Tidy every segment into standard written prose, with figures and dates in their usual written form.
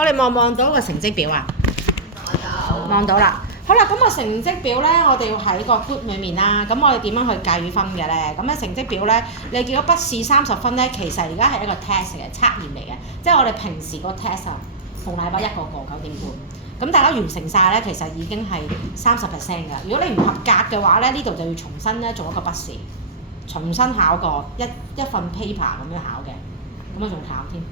我哋望唔望到個成績表啊？望到啦。好啦，咁個成績表咧，我哋要喺個 group 裏面啦。咁我哋點樣去計分嘅咧？咁咧成績表咧，你見到筆試30分咧，其實而家係一個 test 嘅測驗嚟嘅，即係我哋平時個 test 啊，逢禮拜一個9點半。咁大家完成晒咧，其實已經係30% 㗎。如果你唔合格嘅話咧，呢度就要重新咧做一個筆試，重新考過一份 paper 咁樣考嘅，咁啊仲考添。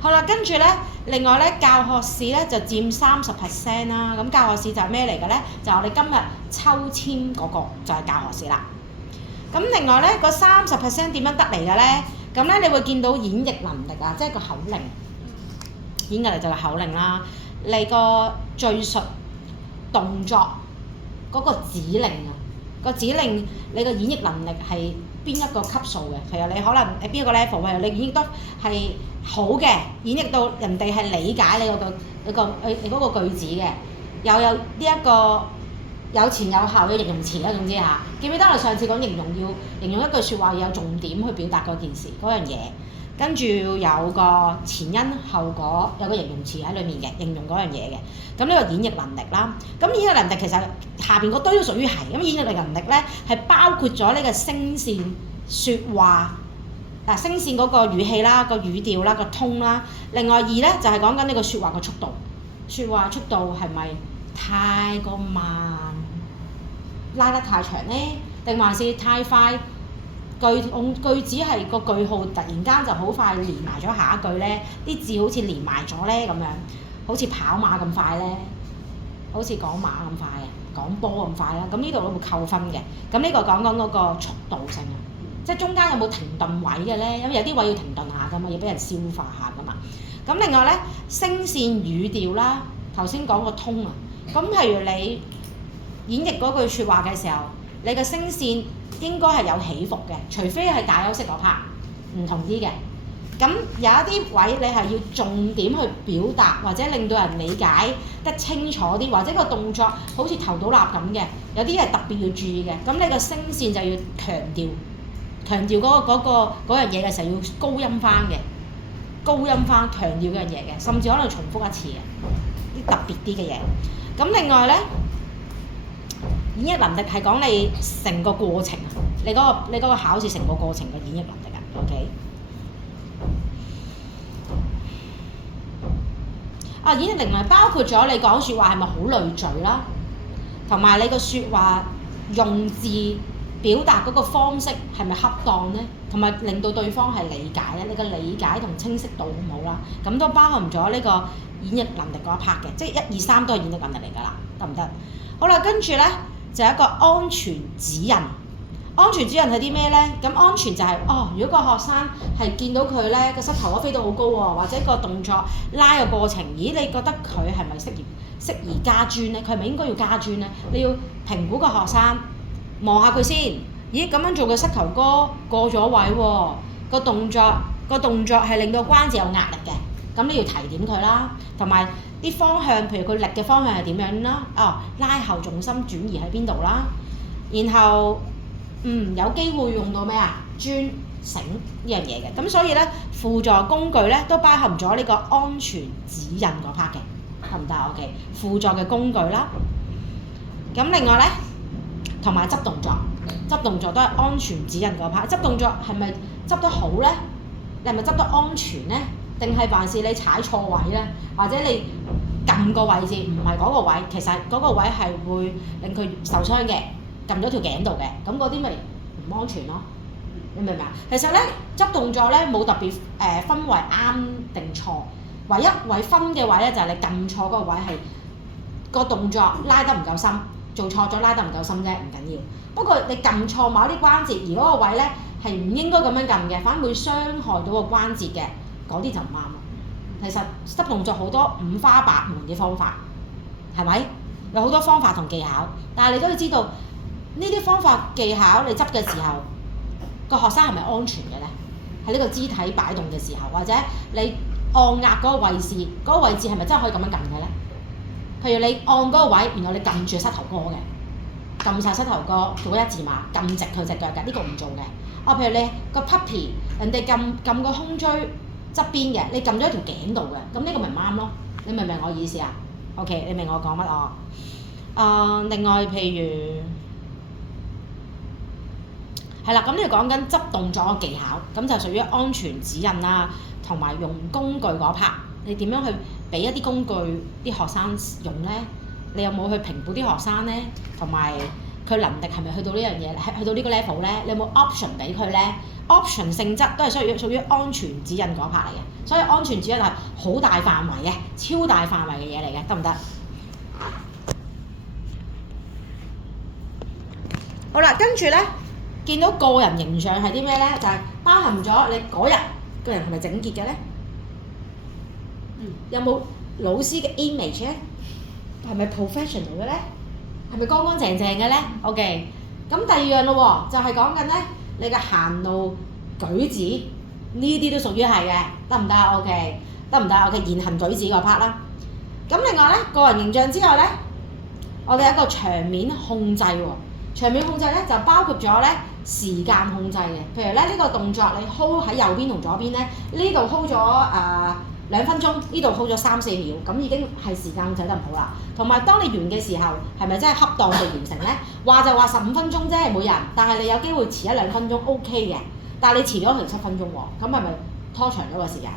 好啦，跟住咧，另外咧教學試咧就佔30% 啦。咁教學試就係咩嚟嘅咧？就係我哋今日抽籤嗰個就係教學試啦。咁另外咧，個30% 點樣得嚟嘅咧？咁咧你會見到演繹能力啊，即係個口令。演繹力就係口令啦。你個敘述動作嗰個指令啊，個指令你個演繹能力係邊一個級數嘅？其實你可能喺邊一個 level 啊？你演繹得係好嘅，演繹到人哋係理解你嗰個句子嘅，又有呢一個有前有後嘅形容詞啦。總之嚇，記唔記得我哋上次講形容要形容一句説話要有重點去表達嗰件事嗰樣嘢，跟住要有個前因後果，有個形容詞喺裡面嘅形容嗰樣嘢嘅。咁呢個演繹能力啦，咁演繹能力其實下邊嗰堆都屬於係咁。演繹力能力咧係包括咗呢個聲線、説話聲線嗰個語氣啦、個語調啦、個通啦。另外2咧就係講緊呢個説話嘅速度，説話速度係咪太過慢，拉得太長咧，定還是太快？句子係個句號突然間就好快連埋咗下一句咧，啲字好似連埋咗咧咁樣，好似跑馬咁快咧，好似講馬咁快啊，講波咁快啦。咁呢度都會扣分嘅。咁呢個講緊嗰個速度性啊，即係中間有冇停頓位嘅咧？因為有啲位要停頓下噶嘛，要俾人消化下噶嘛。咁另外咧，聲線語調啦，頭先講個通啊。咁譬如你演繹嗰句説話嘅時候，你嘅聲線應該係有起伏嘅，除非係大休息嗰 part 唔同啲嘅。咁有一啲位你係要重點去表達，或者令到人理解得清楚啲，或者個動作好似頭倒立咁嘅，有啲係特別要注意嘅。咁你個聲線就要強調嗰樣嘢嘅時候要高音翻嘅，高音翻強調嗰樣嘢嘅，甚至可能重複一次嘅啲特別啲嘅嘢。咁另外咧，演繹能力係講你成個過程啊，你嗰個考試成個過程嘅演繹能力啊 ，OK？ 演繹能力包括咗你講説話係咪好累贅啦，同埋你個説話用字表達嗰個方式係咪恰當咧，同埋令到對方係理解咧，你嘅理解同清晰度好唔好啦？咁都包含咗呢個演繹能力嗰一 part 嘅，即係1、2、3都係演繹能力嚟㗎啦，得唔得？好啦，跟住咧就有一個安全指引。安全指引係啲咩咧？咁安全就係、如果個學生係見到佢咧個膝頭哥飛到好高喎，或者個動作拉嘅過程，咦你覺得佢係咪適宜加磚咧？佢係咪應該要加磚咧？你要評估個學生，望下佢先。咦咁樣做嘅膝頭哥過咗位喎，個動作係令到關節有壓力嘅，咁你要提點佢啦，同埋啲方向，譬如佢力嘅方向係點樣啦？拉後重心轉移喺邊度啦？然後有機會用到咩啊？磚繩呢樣嘢嘅，咁所以咧輔助工具咧都包含咗呢個安全指引嗰 part 嘅，得唔得？OK， 輔助嘅工具啦。咁另外咧，同埋執動作都係安全指引嗰 part。執動作係咪執得好咧？你係咪執得安全咧？定係還是你踩錯位咧？或者你撳個位置唔係嗰個位，其實嗰個位係會令佢受傷嘅。撳咗條頸度嘅，咁嗰啲咪唔安全咯？你明唔明啊？其實咧執動作咧冇特別分為啱定錯，唯一分嘅位咧就係你撳錯嗰個位係個動作拉得唔夠深，做錯咗拉得唔夠深啫，唔緊要。不過你撳錯某啲關節，而嗰個位咧係唔應該咁樣撳嘅，反而會傷害到個關節嘅，嗰啲就唔啱啦。其實執動作好多五花八門嘅方法，係咪？有好多方法同技巧，但係你都要知道。呢啲方法技巧你執嘅時候，個學生係咪安全嘅咧？喺呢個肢體擺動嘅時候，或者你按壓嗰個位置，嗰個位置係咪真係可以咁樣撳嘅咧？譬如你按嗰個位，然後你撳住膝頭哥嘅，撳晒膝頭哥做一字馬，撳直佢隻腳嘅，呢個唔做嘅。譬如你個 puppy， 人哋撳個胸椎，側邊嘅，你撳咗喺條頸度嘅，咁呢個咪唔啱咯？你明唔明我意思啊 ？OK， 你明我講乜我？另外譬如係啦，咁你講緊執動作嘅技巧，咁就屬於安全指引啦，同埋用工具嗰 part，你點樣去俾一啲工具啲學生用咧？你有冇去評估啲學生咧？同埋佢能力係咪去到呢樣嘢，去到呢個 level 咧？你有冇 option 俾佢咧？option 性質都係屬於安全指引嗰 part 嚟嘅，所以安全指引係好大範圍嘅，超大範圍嘅嘢嚟嘅，得唔得？好啦，跟住咧，見到個人形象係啲咩咧？就係、包含咗你嗰日個人係咪整潔嘅咧？有冇老師嘅 image 咧？係咪 professional 嘅咧？係咪乾乾淨淨嘅咧 ？OK， 咁第二樣咯喎，就係講緊咧你嘅行路舉止呢啲都屬於係嘅，得唔得？OK， 得唔得？OK， 言行舉止個 part 啦。咁另外咧，個人形象之外咧，我哋有一個場面控制喎。場面控制咧就包括咗咧時間控制嘅，譬如咧呢個動作你 hold 喺右邊同左邊咧，呢度 hold 咗2分鐘，呢度 hold 咗3-4秒，咁已經係時間控制得唔好啦。同埋當你完嘅時候，係咪真係恰當地完成咧？話就話15分鐘啫每人，但係你有機會遲1-2分鐘 OK 嘅，但係你遲咗成7分鐘喎，咁係咪拖長咗個時間？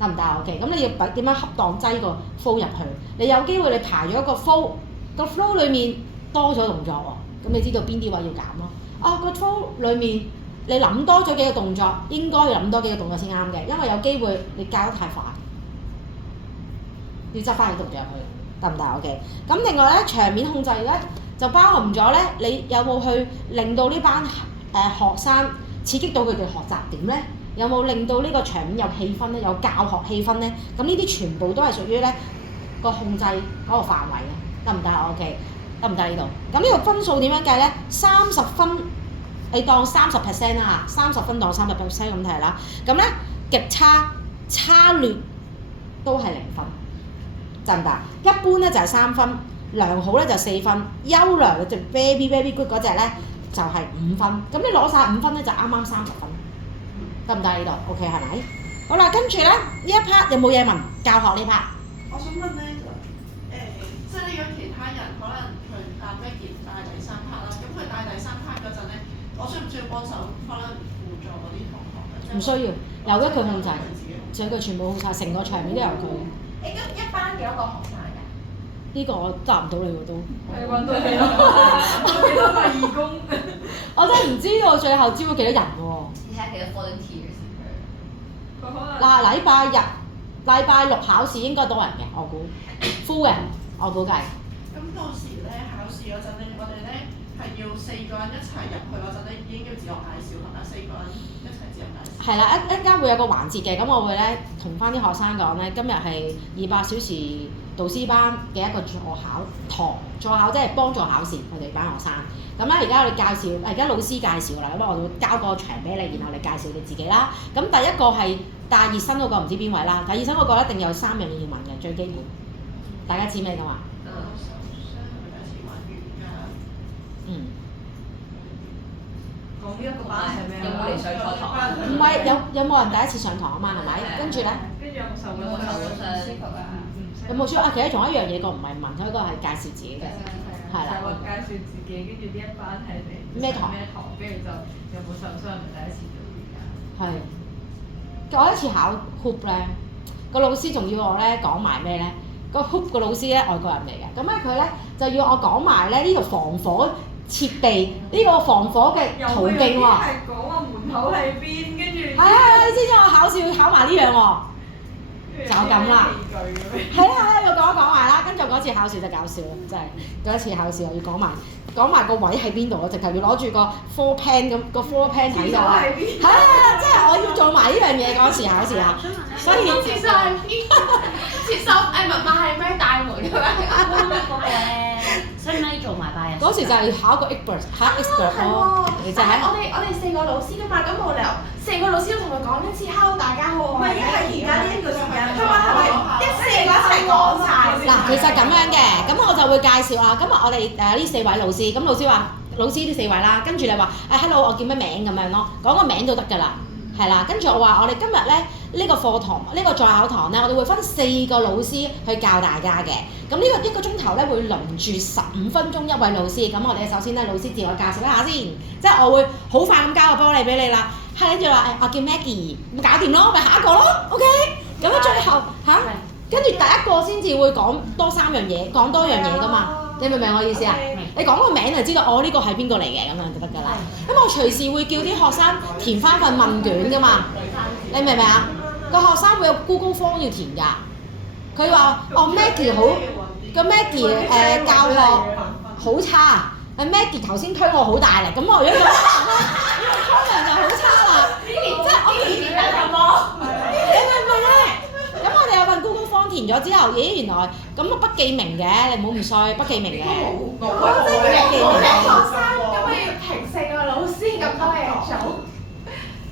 得唔得？OK， 咁你要點樣恰當擠個 flow 入去？你有機會你排咗個 flow，個 flow 裡面多咗動作喎，咁你知道邊啲位要減咯？個 flow 裡面你諗多咗幾個動作，應該要諗多幾個動作先啱嘅，因為有機會你教得太快，要執翻啲動作入去，得唔得？OK。咁另外咧，場面控制咧就包含咗咧，你有冇去令到呢班學生刺激到佢哋學習點咧？有冇令到呢個場面有氣氛咧？有教學氣氛咧？咁呢啲全部都係屬於咧個控制嗰個範圍嘅，得唔得？OK，得唔得呢度？咁呢個分數點樣計咧？30分。你當30% 啦，30分當30% 咁睇啦。咁咧極差、差劣都係0分，得唔得？一般咧就係3分，良好咧就4分，優良嘅就 very good 嗰隻咧就係5分。咁你攞晒5分咧就啱啱30分，得唔得呢度 ？OK 係咪？好啦，跟住咧呢一 part 有冇嘢問？教學呢 part？我想問咧即係如果其他人可能佢Maggie帶第3 part 啦，咁佢帶第3 part 嗰陣咧。我需唔需要幫手可能輔助嗰啲同學？唔需要，由得佢控制，所以佢全部控晒，成個場面都由佢。咁一班幾多個學生㗎？呢個我答唔到你喎都。你揾到幾多個？幾多個義工？我真係唔知道最後招咗幾多人喎。你睇下幾多 volunteers 佢？禮拜6考試應該多人嘅，我估 full 嘅，我估計。咁到時咧考試嗰陣咧，我哋咧係要4個人一齊入去嗰陣咧，已經要自我介紹啦，4個人一齊自我介紹。係啦，一陣間會有個環節嘅，咁我會咧同翻啲學生講咧，今日係200小時導師班嘅一個助考堂，助考即係幫助考試佢哋班學生。咁咧而家我哋介紹，而家老師介紹啦，咁我就會交個場俾你，然後你介紹你自己啦。咁第一個係帶熱身嗰個唔知邊位啦，帶熱身嗰個一定有3樣嘢要問嘅，最基本。大家知咩㗎嘛？講呢一個班係咩？有冇嚟上過堂？唔係，有冇人第一次上堂啊嘛？係咪？跟住咧？跟住有冇受過傷？有冇書啊？其實仲有一樣嘢個唔係問，佢一個係介紹自己嘅，係啦。就話介紹自己，跟住呢一班係嚟咩堂？跟住就有冇受傷？咪第一次做瑜伽。係。我一次考 hoop 咧，個老師仲要我咧講埋咩咧？個 hoop 個老師咧外國人嚟嘅，咁咧佢咧就要我講埋咧呢個防火設備呢個防火嘅途徑喎。係講話門口喺邊，跟住。係啊！你知唔知我考試要考埋呢樣喎？就咁啦。係啊！要講埋啦，跟住嗰次考試就搞笑啦，真係嗰一次考試我要講埋個位喺邊度，我直頭要攞住個 floor plan 咁個 floor plan 睇到啊！係啊！即係我要做埋呢樣嘢嗰次考試啊！所以廁所喺邊？廁所密碼係咩？大門咁樣。嗰個咧，所以咪做埋拜日。嗰時就係考個 expert 咯，你就係我哋4個老師㗎嘛，咁冇理由4個老師都同佢講一次 hello 大家好。唔係，係而家呢一個時間。係咪4個一齊講晒？嗱，其實咁樣嘅，咁我就會介紹啊。今日我哋呢4位老師，咁老師話老師呢4位啦，跟住你話hello，我叫咩名咁樣咯，講個名就得㗎啦。係啦，跟住我話我哋今日咧呢個課堂呢個在考堂咧，我哋會分4個老師去教大家嘅。咁呢個1個鐘頭咧會輪住15分鐘一位老師。咁我哋首先咧老師自我介紹一下先，即係我會好快咁交個波你俾你啦。係跟住話我叫 Maggie，咁搞掂咯，咪下一個咯 ，OK。咁樣最後跟住第一個先至會講多3樣嘢，講多樣嘢噶嘛。你明唔明我意思啊？你講個名就知道我呢個係邊個嚟嘅，咁樣就得㗎啦。咁我隨時會叫啲學生填翻份問卷㗎嘛。你明唔明啊？個學生會有 Google Form 要填㗎。佢話：Maggie 好，個 Maggie 教學好差。Maggie 頭先推我好大力，咁我如果comment就好差啦。即係我你明唔明啊？咁我哋有份 Google Form 填咗之後，咦原來咁我不記名嘅，你唔好咁衰，不記名嘅。我啲學生咁咪要評4個老師咁多嘢做，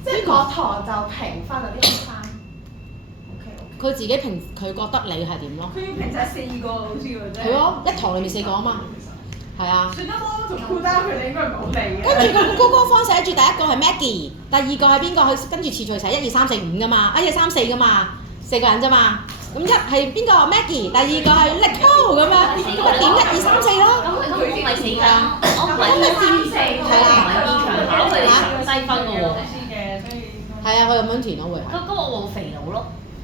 即係課堂就評分嗰啲學生。佢自己評，佢覺得你係點咯？佢要評晒4個老師㗎啫。係咯，一堂裏面4個啊嘛。係啊。算得咯，仲 cool down 佢哋應該唔好理嘅。跟住個 Google Form 寫住第一個係 Maggie，第二個係邊個？佢跟住次序寫1、2、3、4、5㗎嘛，1、2、3、4㗎嘛，4個人啫嘛。咁一係邊個 Maggie，第二個係 Nicole 咁樣，咁咪點1、2、3、4咯。咁我唔係死㗎，我唔係3、4，係啊，現場考佢哋低分㗎喎。係啊，佢咁樣填咯會。咁我會肥佬咯。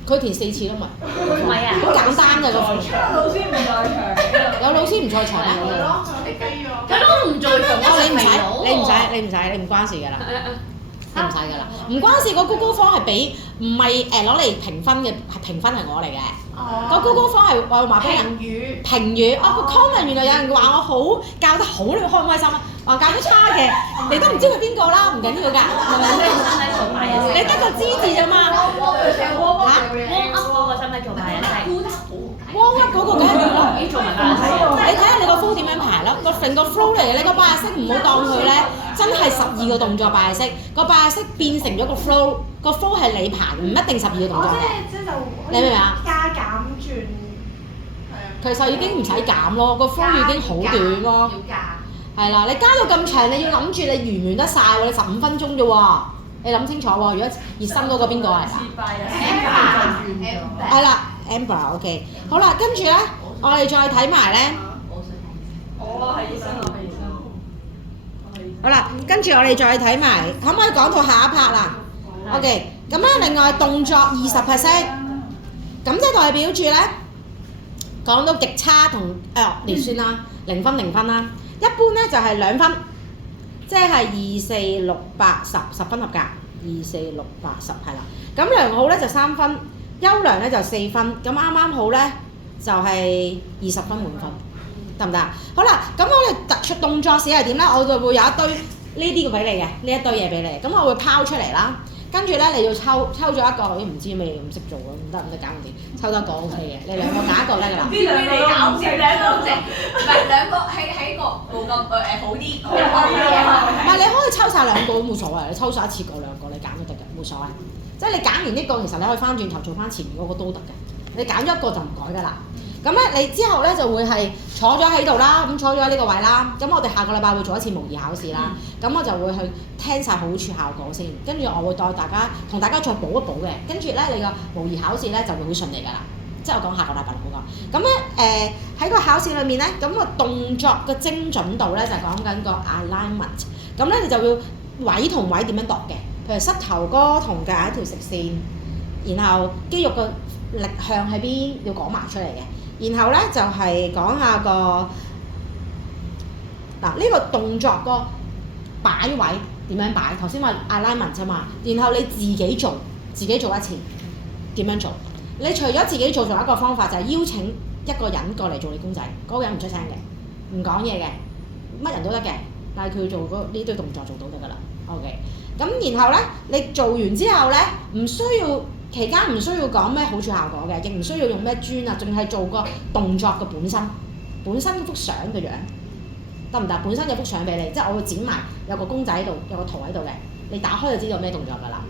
佢填4次咯咪。唔係啊。好簡單㗎個課。老師唔在場。有老師唔在場咩？咁我唔在場，我係肥佬喎。你唔關事㗎啦。你唔使㗎啦，唔關事。個 Google Form 係俾唔係攞嚟評分嘅，評分係我嚟嘅。個 Google Form 係我話俾人評語。個 comment 原來有人話我好教得好，你開唔開心啊？話教得差嘅，你都唔知佢邊個啦，唔緊要㗎，係咪先？你得個知字啫嘛。warm up 嗰個使唔使做拜日式？warm up 嗰個梗係要啦。已經做埋拜日式。你睇下你個 flow 點樣排咯？成個 flow 嚟嘅，你個拜日式唔好當佢咧，真係12個動作拜日式。個拜日式變成咗個 flow，個 flow 係你排，唔一定12個動作嘅。你明唔明啊？加減轉。其實已經唔使減咯，個 flow 已經好短咯。係啦，你加到咁長，你要諗住你完唔完得晒喎？你15分鐘啫喎，你諗清楚喎。如果熱身嗰個邊個係？係啦 ，Amber OK。好啦，跟住咧，我哋再睇埋咧。我係醫生，我係醫生。好啦，跟住我哋再睇埋，可唔可以講到下一 part 啦 ？OK。咁咧，另外動作20%，咁即係代表住咧，講到極差同你算啦，0分0分啦。一般咧就係2分，即係2、4、6、8、10分合格。2、4、6、8、10係啦。咁良好咧就3分，優良咧就4分。咁啱啱好咧就係20分滿分，得唔得？好啦，咁我哋突出動作試係點咧？我就會有一堆呢啲嘅俾你嘅，呢一堆嘢俾你。咁我會拋出嚟啦。跟住咧，你要抽咗一個，我都唔知咩咁識做咯，唔得搞唔掂。抽多一個 OK 嘅，你兩個揀一個咧㗎啦。呢兩個搞唔掂，兩個正，唔係兩個喺個冇咁好啲。唔係你可以抽晒兩個都冇所謂，你抽晒一次過兩個，你揀都得㗎，冇所謂。即係你揀完呢個，其實你可以翻轉頭做翻前面嗰個都得嘅。你揀咗一個就唔改㗎啦。咁咧，你之後咧就會係坐咗喺度啦，咁坐咗喺呢個位啦。咁我哋下個禮拜會做一次模擬考試啦。咁我就會去聽晒好處效果先，跟住我會帶大家同大家再補一補嘅。跟住咧，你個模擬考試咧就會好順利㗎啦。即係我講下個禮拜六嗰個。咁咧喺個考試裏面咧，咁個動作嘅精準度咧就講緊個 alignment。咁咧你就要位同位點樣度嘅？譬如膝頭哥同腳一條直線，然後肌肉嘅力向喺邊要講埋出嚟嘅。然後咧就係講下個呢個動作個擺位點樣擺？頭先話 alignment 啫嘛。然後你自己做一次點樣做？你除咗自己做，仲有一個方法就係邀請一個人過嚟做你公仔，嗰個人唔出聲嘅，唔講嘢嘅，乜人都得嘅，但係佢做呢堆動作做到得㗎啦。OK。咁然後咧，你做完之後咧，唔需要。期間唔需要講咩好處效果嘅，亦唔需要用咩磚啊，淨係做個動作嘅本身幅相嘅樣，得唔得？本身有幅相俾你，即係我會剪埋有個公仔喺度，有個圖喺度嘅，你打開就知道咩動作㗎啦，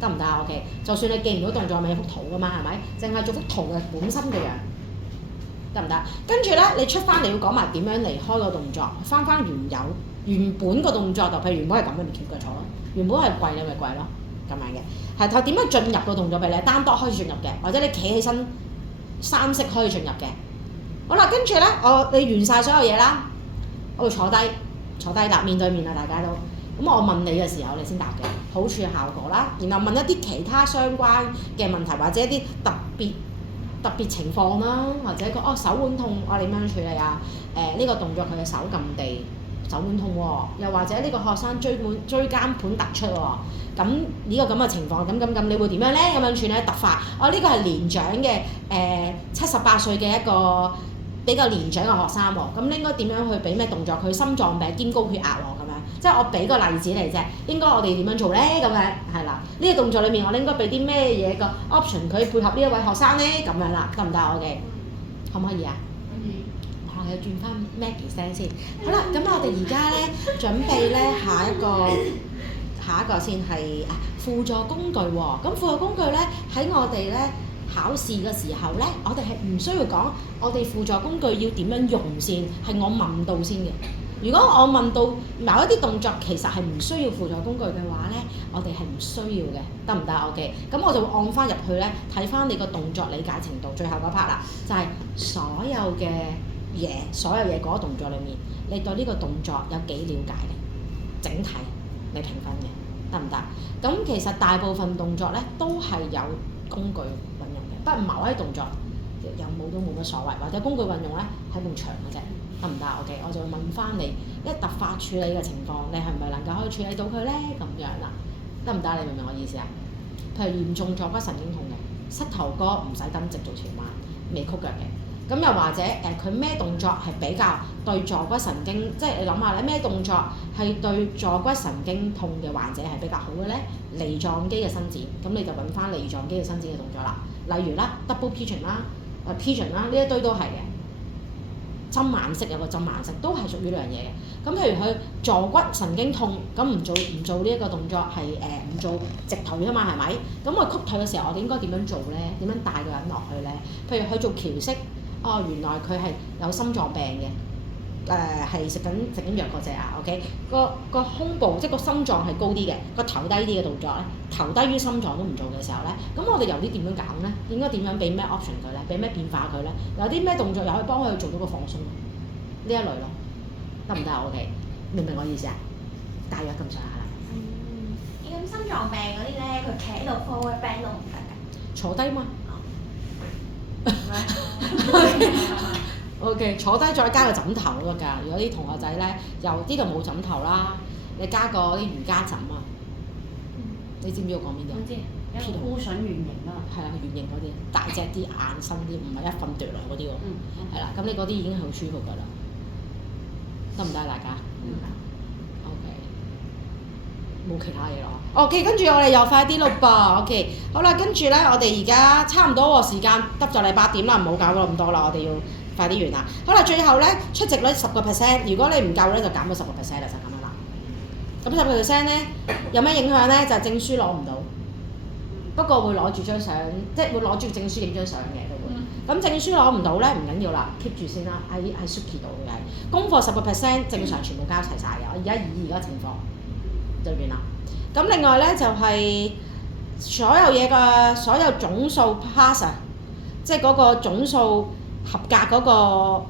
得唔得啊 ？OK， 就算你記唔到動作，咪有幅圖㗎嘛，係咪？淨係做幅圖嘅本身嘅樣，得唔得？跟住咧，你出翻嚟要講埋點樣離開個動作，翻原本個動作就譬如原本係咁嘅，你翹腳坐咯；原本係跪你咪跪咯。咁樣嘅，係佢點樣進入個動作俾你？單獨可以進入嘅，或者你企起身三式可以進入嘅。好啦，跟住咧，你完晒所有嘢啦，我會坐低答面對面啊，大家都。咁我問你嘅時候，你先答嘅，好處效果啦，然後問一啲其他相關嘅問題，或者一啲特別情況啦，或者手腕痛，我點樣處理啊？呢個動作佢嘅手撳地，手腕痛喎，又或者呢個學生椎間盤突出喎，咁呢個咁嘅情況，咁你會點樣咧？咁樣處理突發，呢個係年長嘅78歲嘅一個比較年長嘅學生喎，咁應該點樣去俾咩動作？佢心臟病兼高血壓喎，咁樣，即係我俾個例子嚟啫。應該我哋點樣做咧？咁樣係啦，呢個動作裏面我應該俾啲咩嘢個 option 佢配合呢一位學生咧？咁樣啦，得唔得？OK，可唔可以啊？可以。我哋轉翻 Maggie 聲先。好啦，咁我哋而家咧準備咧下一個先係輔助工具喎。咁輔助工具咧喺我哋咧考試嘅時候咧，我哋係唔需要講我哋輔助工具要點樣用先，係我問到先嘅。如果我問到某一啲動作其實係唔需要輔助工具嘅話咧，我哋係唔需要嘅，得唔得 ？OK，咁我就會按翻入去咧，睇翻你個動作理解程度。最後嗰 part 啦，就係所有嘢嗰個動作裡面，你對呢個動作有幾了解咧？整體你評分嘅，得唔得？咁其實大部分動作咧都係有工具運用嘅，不過某啲動作有冇都冇乜所謂，或者工具運用咧喺埲牆嘅啫。得唔得 ？OK，我就會問翻你一突發處理嘅情況，你係咪能夠可以處理到佢咧？咁樣啦，得唔得？你明唔明我意思啊？譬如嚴重坐骨神經痛嘅，膝頭哥唔使跟直做前彎，未曲腳嘅。咁又或者佢咩動作係比較對坐骨神經，即係你諗下咧，咩動作係對坐骨神經痛嘅患者係比較好嘅咧？梨狀肌嘅伸展，咁你就揾翻梨狀肌嘅伸展嘅動作啦。例如啦 double pigeon 啦，pigeon 啦，呢一堆都係嘅。針眼式有個針眼式都係屬於呢樣嘢嘅。咁譬如佢坐骨神經痛，咁唔做呢一個動作係唔做直腿啊嘛，係咪？咁我曲腿嘅時候，我哋應該點樣做咧？點樣帶個人落去咧？譬如佢做橋式，原來佢係有心臟病嘅，係食緊藥嗰隻啊 ，OK，個胸部即係個心臟係高啲嘅，個頭低啲嘅動作咧，頭低於心臟都唔做嘅時候咧，咁我哋由啲點樣揀咧？應該點樣俾咩 option 佢咧？俾咩變化佢咧？有啲咩動作又可以幫佢做到個放鬆呢一類咯，得唔得 ？OK， 明唔明我意思啊？大約咁上下啦。咁心臟病嗰啲咧，佢企喺度 forward bend 都唔得㗎。坐低嘛。O.K. 坐低再加個枕頭都得㗎。如果啲同學仔咧，又呢度冇枕頭啦，你加個啲瑜伽枕啊。你知唔知我講邊啲啊？我知，一個箍筍圓形啦。係啊，圓形嗰啲，大隻啲、硬身啲，唔係一瞓奪來嗰啲喎。係啦，咁你嗰啲已經係好舒服㗎啦。得唔得啊，大家？O.K. 冇其他嘢咯。O.K. 跟住我哋又快啲咯噃。O.K. 好啦，跟住咧，我哋而家差唔多喎，時間得就嚟8點啦，唔好搞咁多啦，我哋要快啲完啦。好啦，最後咧出席率10%，如果你唔夠咧就減咗10%啦，就咁樣啦。咁10%咧有咩影響咧？就係證書攞唔到，不過會攞住張相，即係會攞住證書影張相嘅都會。咁證書攞唔到咧唔緊要啦 ，keep 住先啦，喺 Suki 度嘅。功課10%正常全部交齊晒嘅，我而家以而家情況就完啦。咁另外咧就係、所有嘢嘅所有總數 pass 啊，即係嗰個總數合格嗰個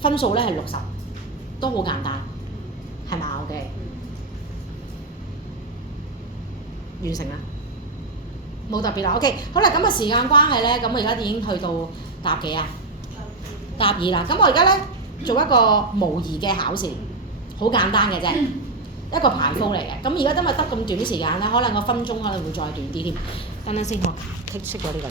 分數咧係60，都好簡單，係嘛 ？OK， 完成啦，冇特別啦。OK， 好啦，咁啊時間關係咧，咁我而家已經去到答幾啊？答2啦。咁我而家咧做一個模擬嘅考試，好簡單嘅啫。一個排科嚟嘅，咁而家因為得咁短時間咧，可能個分鐘可能會再短啲添。等陣先，我剔熄咗呢個。